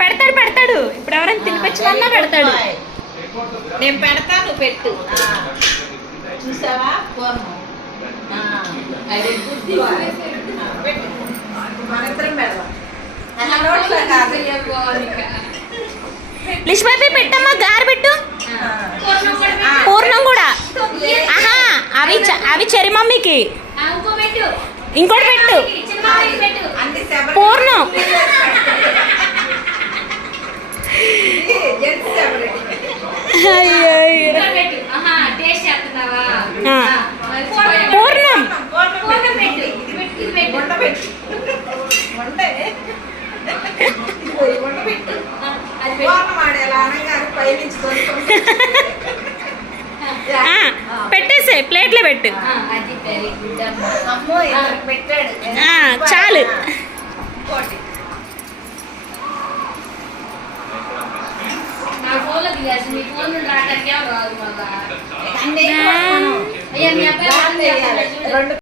పెడతాడు పెడతాడు. ఇప్పుడు ఎవరైనా తినిపించమన్నా పెడతాడు. నేను పెడతాను, పెట్టు. చూసావా పూర్ణం? అది బుద్ధి మనిద్దరం పెడదాం. లిష్మతి పెట్టమ్మా, గారు పెట్టు. పూర్ణం కూడా. ఆహా, అవి చెరి మమ్మీకి. ఇంకోటి పెట్టు. పూర్ణం. పూర్ణం. పెట్టేసే, ప్లేట్లో పెట్టు. చాలు. రెండు